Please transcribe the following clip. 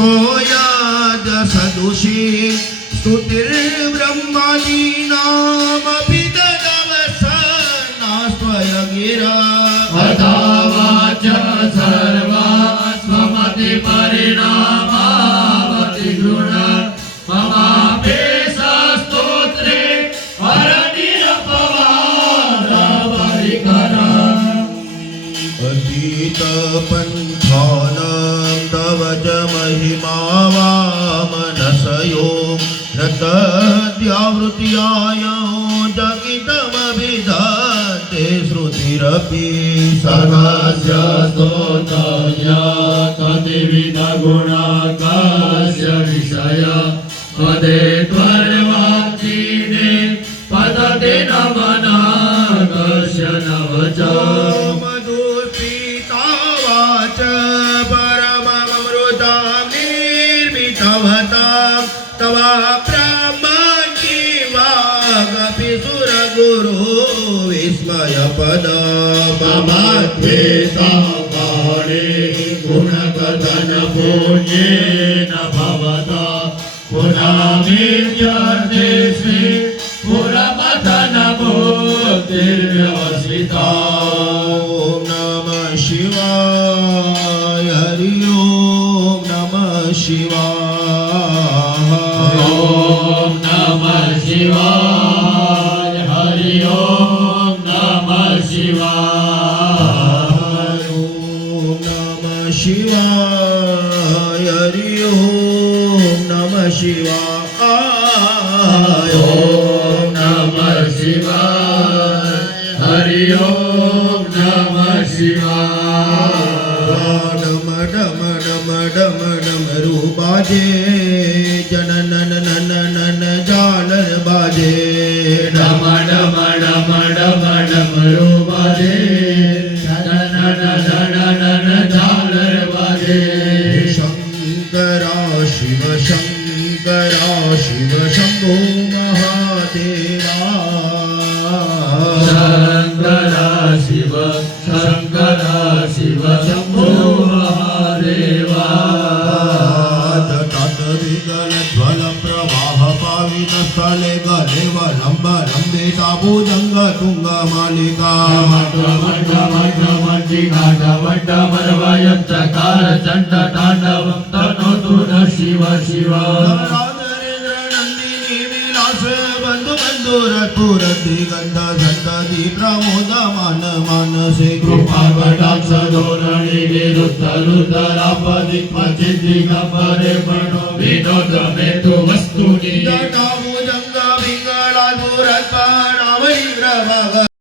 सोयाद सदुषी स्तुतिर्ब्रह्मादीनामपि तदवसन्नास्त्वय गिरा अथवाच सर्वास्वमति परिणामावति गुण ममापेशा स्तोत्रे हरनिरपवाद परिकरा अतीत पंथानं तव च महिमा वामनसयो रतद्यावृत्याय जगितमभिधत्ते श्रुतिरपि सर्वस्य स्तोत्रया कतिविधगुणाकास्य विषय पदे त्वर्वाचीने पतते न मनाकस्य नवच मधुपीतावाच परममृतं निर्मितवतां तवा ब्रह्मजीवागपि सुरगुरो विस्मयपद ममद्वेता बाणे गुणकथन पुण्येन भवता पुनामीर्यर्देशे पुरमथन बुद्धिर्व्यवसिता ॐ नमः शिवाय हरि ओम नमः शिवाय ॐ नमः शिवाय हरि ओम नमः शिवाय ॐ नमः शिवाय हरि ओम नमः शिवाय ॐ नमः शिवाय हरि ओम नमः शिवाय डम डम डम डम डम रूपाजे जननन नन नन जालर बाजे डम डम डम डम डम रूपदे नन नन नन झालर बाजे शंकरा शिव शंकरा शिव शंभो महादेवा शंकरा शिव शंभो महादेवा तत विगल ज्वल प्रवाह पावित स्थले गले वलंब लंबे ताबुजंग तुंग मालिका चकार चंड तांडवं तनोतु न शिव शिव राधरेंद्र नंदिनी विलास बंधु बंधुर तुरती गंध संतती प्रमोद मान मानसे कृपा कटाक्ष धोरणी निरुद्ध रुद्रापदी क्वचित् दिगंबरे मनो विनोद मेतु वस्तुनि जटाभुजंग विंगळा पुरत नामैग्र